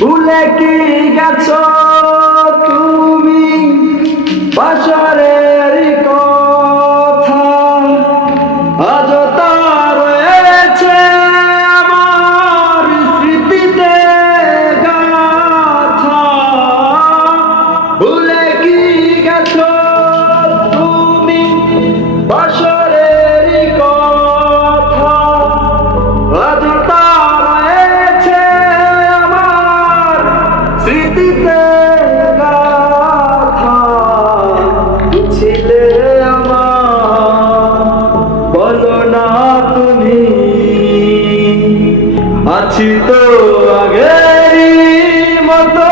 ভুলে কি গেছো তুমি বাসরের কথা? আজ তা রয়েছে আমার স্মৃতিতে গাথা। ভুলে কি গেছো তুমি বাসরের কথা? আজ তা রয়েছে আমার স্মৃতিতে গাথা। ছিলে আমার, বলো না তুমি, আছি তো আগেরই মতো।